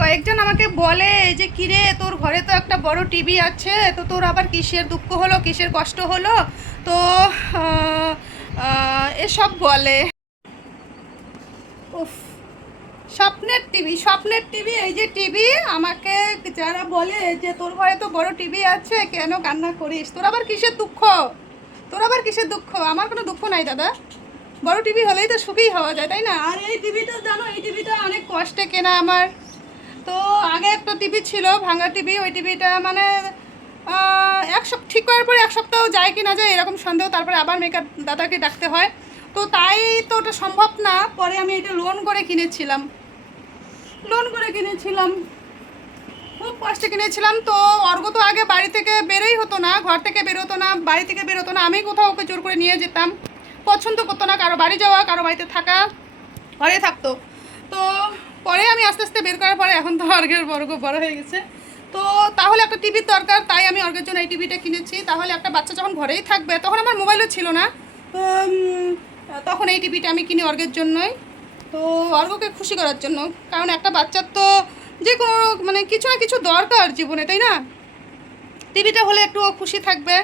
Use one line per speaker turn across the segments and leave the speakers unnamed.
কয়েকজন আমাকে বলে যে কিরে, তোর ঘরে তো একটা বড় টিভি আছে, তো তোর আবার কিসের দুঃখ হলো, কিসের কষ্ট হলো? তো এসব বলে। উফ, স্বপ্নের টিভি স্বপ্নের টিভি এই যে টিভি আমাকে যারা বলে যে তোর ঘরে তো বড় টিভি আছে, কেন কান্না করিস? তোর আবার কিসের দুঃখ? তোর আবার কিসের দুঃখ? আমার কোনো দুঃখ নাই, দাদা। বড় টিভি হলেই তো সুখী হওয়া যায়, তাই না? আর এই টিভিটা জানো, এই টিভিটা অনেক কষ্টে কেনা আমার। তো আগে একটা টিভি ছিল ভাঙা টিভি ওই টিভিটা মানে এক সপ্তাহ ঠিক করার পরে এক সপ্তাহ যায় কি না যায় এরকম সন্দেহ, তারপরে আবার মেকআপ দাদাকে ডাকতে হয়। তো তাই তো ওটা সম্ভব না, পরে আমি এটা লোন করে কিনেছিলাম। লোন করে কিনেছিলাম। খুব কষ্টে কিনেছিলাম, তো অর্ঘ তো আগে বাড়ি থেকে বেরোই হতো না, ঘর থেকে বেরোতো না, বাড়ি থেকে বেরোতো না, আমি কোথাও ওকে জোর করে নিয়ে যেতাম। পছন্দ করতো না, কারও বাড়ি যাওয়া, কারও বাড়িতে থাকা, ঘরে থাকতো। তো পরে আমি আস্তে আস্তে বের করার পরে এখন তো অর্ঘের বর্গ বড় হয়ে গেছে। তো তাহলে একটা টিভির দরকার, তাই আমি অর্ঘের জন্য এই টিভিটা কিনেছি। তাহলে একটা বাচ্চা যখন ঘরেই থাকবে, তখন আমার মোবাইলও ছিল না। তখন এই টিভিটা আমি কিনি অর্ঘের জন্যই। তো অর্ঘকে খুশি করার জন্য, কারণ একটা বাচ্চার তো যে কোনো মানে কিছু না কিছু দরকার জীবনে, তাই না? টিভিটা হলে একটু খুশি থাকবে।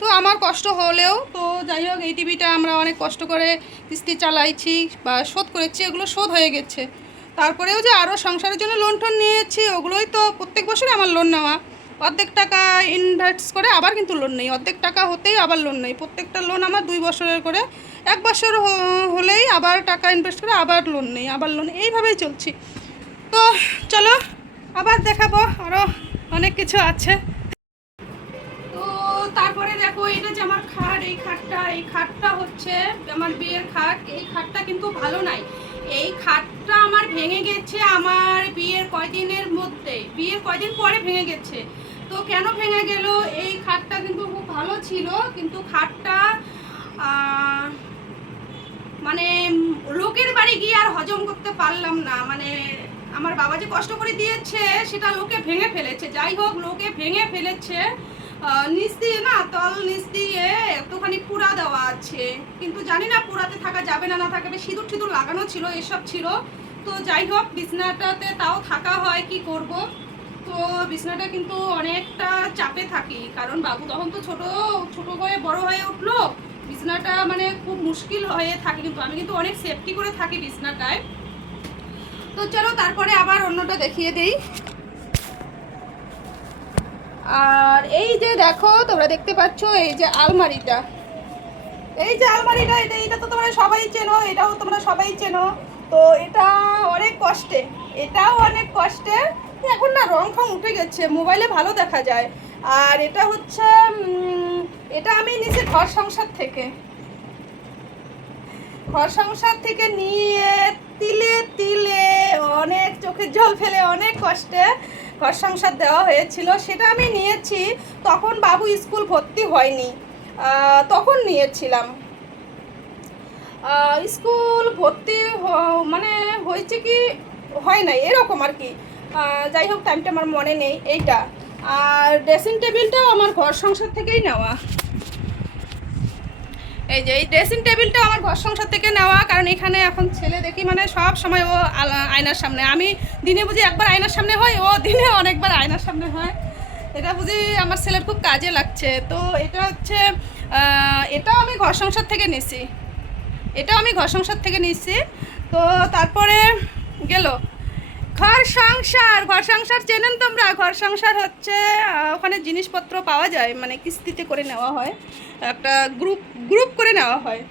তো আমার কষ্ট হলেও তো যাই হোক, এই টিভিটা আমরা অনেক কষ্ট করে কিস্তি চালাইছি বা শোধ করেছি, এগুলো শোধ হয়ে গেছে। তারপরেও যে আরও সংসারের জন্য লোন টোন নিয়েছি, ওগুলোই তো প্রত্যেক বছরই আমার লোন নেওয়া। অর্ধেক টাকা ইনভেস্ট করে আবার কিন্তু লোন নেই। অর্ধেক টাকা হতেই আবার লোন নেই। প্রত্যেকটা লোন আমার দুই বছরের করে। এক বছর হলেই আবার টাকা ইনভেস্ট করে আবার লোন নেই, আবার লোন এইভাবেই চলছি। তো চলো, আবার দেখাবো। আরও অনেক কিছু আছে। তারপরে দেখো এটা যে আমার খাট, এই খাটটা এই খাটটা হচ্ছে আমার বিয়ের খাট, এই খাটটা কিন্তু ভালো নাই। এই খাটটা আমার ভেঙে গেছে আমার বিয়ের কয়দিনের মধ্যে, বিয়ের কয়দিন পরে ভেঙে গেছে। তো কেন ভেঙে গেল? এই খাটটা কিন্তু খুব ভালো ছিল, কিন্তু খাটটা মানে লোকের বাড়ি গিয়ে আর হজম করতে পারলাম না। মানে আমার বাবা যে কষ্ট করে দিয়েছে, সেটা লোকে ভেঙে ফেলেছে। যাই হোক, লোকে ভেঙে ফেলেছে। নিচ দিয়ে না, তল নিচ দিয়ে একটুখানি পুরা দেওয়া আছে। কিন্তু জানি না পুরাতে থাকা যাবে না না থাকবে সিঁদুর টিঁদুর লাগানো ছিল, এসব ছিল। তো যাই হোক, বিছনাটাতে তাও থাকা হয়, কি করব? তো বিছনাটা কিন্তু অনেকটা চাপে থাকি, কারণ বাবু তখন তো ছোট ছোট হয়ে, বড় হয়ে উঠল। বিছনাটা মানে খুব মুশকিল হয়ে থাকে কিন্তু, আমি কিন্তু অনেক সেফটি করে থাকি বিছনাটায়। তো চলো, তারপরে আবার অন্যটা দেখিয়ে দেই। আর এই যে দেখো, তোমরা দেখতে পাচ্ছ এই যে আলমারিটা। এই যে আলমারিটা, এটা এটা তো তোমরা সবাই চেনো, এটাও তোমরা সবাই চেনো। তো এটা অনেক কষ্টে, এটাও অনেক কষ্টে। এখন না রং ফং উঠে গেছে, মোবাইলে ভালো দেখা যায়। আর এটা হচ্ছে এটা আমি নিচে ঘর সংসার থেকে। ঘর সংসার থেকে নিয়ে তিলে তিলে অনেক চোখের জল ফেলে, অনেক কষ্টে। ঘর সংসার দেওয়া হয়েছিল, সেটা আমি নিয়েছি। তখন বাবু স্কুল ভর্তি হয়নি। তখন নিয়েছিলাম। স্কুল ভর্তি মানে হয়েছে কি, হয় নাই, এরকম আর কি। যাই হোক টাইমটা আমার মনে নেই, এইটা। আর ড্রেসিং টেবিলটাও আমার ঘর সংসার থেকেই নেওয়া। এই যে, এই ড্রেসিং টেবিলটা আমার ঘর সংসার থেকে নেওয়া, কারণ এখানে এখন ছেলে দেখি মানে সব সময় ও আয়নার সামনে। আমি দিনে বুঝি একবার আয়নার সামনে হয়, ও দিনে অনেকবার আয়নার সামনে হয়। এটা বুঝি আমার ছেলের খুব কাজে লাগছে। তো এটা হচ্ছে এটাও আমি ঘর সংসার থেকে নিছি। এটাও আমি ঘর সংসার থেকে নিচ্ছি তো তারপরে গেল। ঘর সংসার ঘর সংসার চেনেন তোমরা? ঘর সংসার হচ্ছে ওখানে জিনিসপত্র পাওয়া যায় মানে কিস্তিতে করে নেওয়া হয়। একটা গ্রুপ গ্রুপ করে নেওয়া হয়।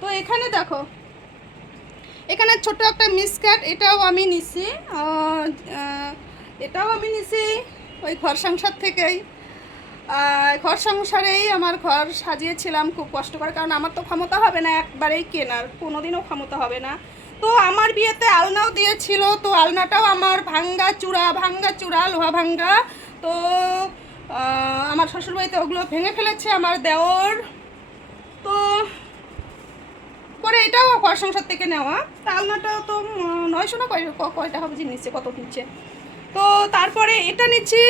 তো এখানে দেখো, এখানে ছোট একটা মিসকাট এটাও আমি নিছি। এটাও আমি নিছি ওই ঘর সংসার থেকেই। ঘর সংসারেই আমার ঘর সাজিয়েছিলাম, খুব কষ্ট করে, কারণ আমার তো ক্ষমতা হবে না একবারেই কেনার, কোনোদিনও ক্ষমতা হবে না। তো আমার বিয়েতে আলনাও দিয়েছিল, তো আলনাটাও আমার ভাঙ্গা চূড়া ভাঙ্গা চূড়া, লোহা ভাঙ্গা। তো আমার শ্বশুরবাড়িতে ওগুলো ভেঙে ফেলেছে আমার দেওর। তো, পরে এটাও ঘর সংসার থেকে নেওয়া। আলনাটাও তো নয়শো না কয়টা হবে যে নিচ্ছে, কত নিচ্ছে তো তারপরে এটা নিচ্ছি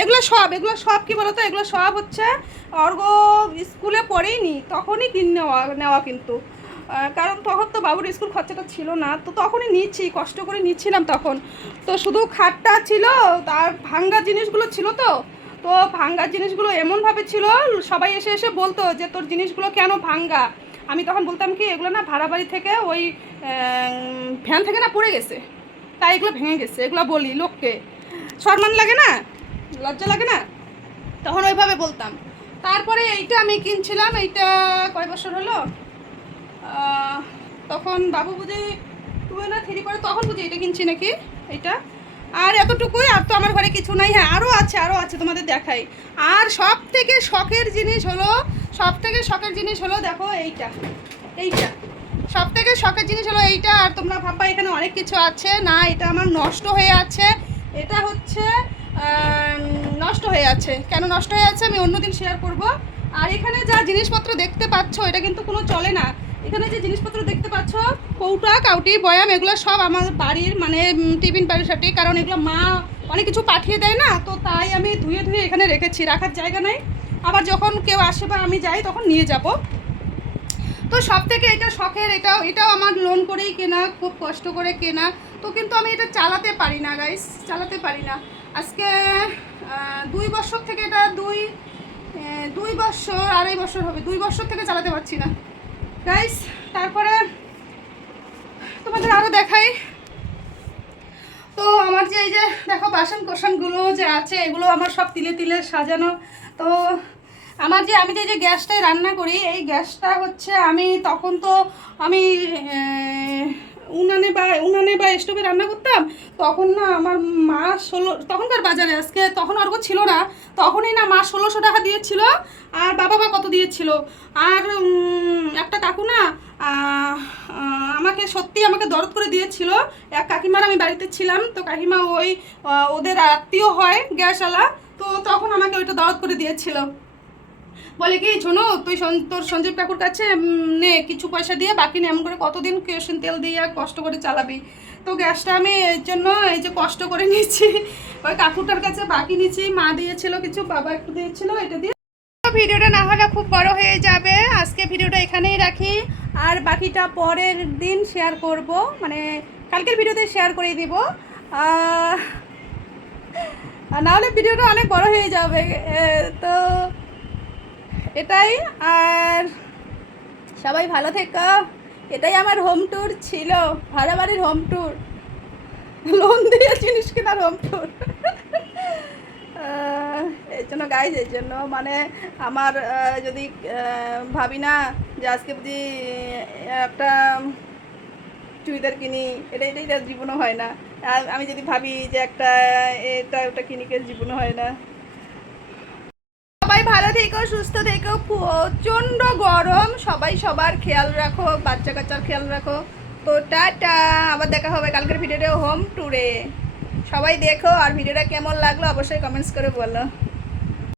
এগুলো সব এগুলো সব কি বলতো, এগুলো সব হচ্ছে অর্ঘ স্কুলে পড়েই নি তখনই কিন, নেওয়া নেওয়া কিন্তু। কারণ তখন তো বাবুর স্কুল খরচাটা ছিল না, তো তখনই নিচ্ছি, কষ্ট করে নিচ্ছিলাম তখন। তো শুধু খাটটা ছিল, তার ভাঙ্গা জিনিসগুলো ছিল তো তো ভাঙ্গা জিনিসগুলো এমনভাবে ছিল, সবাই এসে এসে বলতো যে তোর জিনিসগুলো কেন ভাঙ্গা? আমি তখন বলতাম কি, এগুলো না ভাড়া বাড়ি থেকে ওই ফ্যান থেকে না পড়ে গেছে। তাই এগুলো ভেঙে গেছে, এগুলো বলি লোককে। সম্মান লাগে না? লজ্জা লাগে না? তখন ওইভাবে বলতাম। তারপরে এইটা আমি কিনছিলাম, এইটা কয় বছর হলো? তখন বাবু বুঝি টু না থ্রি পরে তখন বুঝি এটা কিনছি নাকি? এইটা আর এতটুকুই, আর তো আমার ঘরে কিছু নাই। হ্যাঁ আরও আছে আরও আছে তোমাদের দেখাই। আর সব থেকে শখের জিনিস হলো সব থেকে শখের জিনিস হলো, দেখো এইটা এইটা। সব থেকে শখের জিনিস হলো এইটা, আর তোমরা ভাববা এখানে অনেক কিছু আছে। না, এটা আমার নষ্ট হয়ে আছে। এটা হচ্ছে নষ্ট হয়ে আছে। কেন নষ্ট হয়ে আছে আমি অন্যদিন শেয়ার করব। আর এখানে যা জিনিসপত্র দেখতে পাচ্ছ, এটা কিন্তু কোনো চলে না। এখানে যে জিনিসপত্র দেখতে পাচ্ছ কৌটা কাউটি, বয়াম, এগুলো সব আমার বাড়ির মানে টিফিন পারিসাটি কারণ এগুলো মা অনেক কিছু পাঠিয়ে দেয় না, তো তাই আমি ধুয়ে ধুয়ে এখানে রেখেছি, রাখার জায়গা নাই। আবার যখন কেউ আসে বা আমি যাই, তখন নিয়ে যাব। তো সব থেকে এটা শখের, এটাও এটাও আমার লোন করেই কেনা, খুব কষ্ট করে কেনা, তো কিন্তু আমি এটা চালাতে পারি না গাইস চালাতে পারি না। আজকে দুই বছর থেকে এটা দুই দুই বছর, আড়াই বছর হবে, দুই বছর থেকে চালাতে পারছি না। গাইস তারপরে তোমাদের আরও দেখাই। তো আমার যে এই যে দেখো বাসন কোসনগুলো যে আছে, এগুলো আমার সব তিলে তিলে সাজানো। তো আমার যে আমি যে যে গ্যাসটায় রান্না করি, এই গ্যাসটা হচ্ছে আমি তখন তো আমি উনানে বা উনানে বা স্টোভে রান্না করতাম, তখন না আমার মা ষোলো, তখনকার বাজারে, আজকে তখন অর্ঘ ছিল না, তখনই না মা ষোলোশো টাকা দিয়েছিল, আর বাবা বা কত দিয়েছিল, আর একটা কাকু না আমাকে সত্যি আমাকে দরদ করে দিয়েছিল, এক কাকিমার আমি বাড়িতে ছিলাম, তো কাকিমা ওই ওদের আত্মীয় হয় গ্যাসওয়ালা, তো তখন আমাকে ওইটা দরদ করে দিয়েছিল। বলে কি, শোনো, তুই তোর সঞ্জীব কাকুর কাছে নে কিছু পয়সা দিয়ে, বাকি নে। এমন করে কতদিন কেরোসিন তেল দিয়ে আর কষ্ট করে চালাবি? তো গ্যাসটা আমি এর জন্য এই যে কষ্ট করে নিচ্ছি ওই কাকুটার কাছে বাকি নিচ্ছি মা দিয়েছিল কিছু, বাবা একটু দিয়েছিল, এটা দিয়ে। ভিডিওটা না হলে খুব বড় হয়ে যাবে। আজকে ভিডিওটা এখানেই রাখি। আর বাকিটা পরের দিন শেয়ার করব। মানে কালকের ভিডিওতে শেয়ার করে দিব। নাহলে ভিডিওটা অনেক বড় হয়ে যাবে। তো এটাই, আর সবাই ভালো থেকো। এটাই আমার হোম ট্যুর ছিল ভাড়া বাড়ির হোম ট্যুর লোন দিয়ে জিনিস কেনার হোম ট্যুর এর জন্য গাইজ এর জন্য মানে আমার যদি ভাবি না যে আজকে বুঝি একটা চুড়িদার কিনি এটা এটাই তার জীবনও হয় না। আর আমি যদি ভাবি যে একটা, এটা, ওটা কিনি কে জীবনও হয় না। সবাই ভালো থেকো, সুস্থ থেকো, প্রচণ্ড গরম। সবাই সবার খেয়াল রাখো, বাচ্চা কাচ্চার খেয়াল রাখো। তো টাটা, আবার দেখা হবে কালকের ভিডিওটা হোম ট্যুরে। সবাই দেখো আর ভিডিওটা কেমন লাগল অবশ্যই কমেন্টস করে বলো।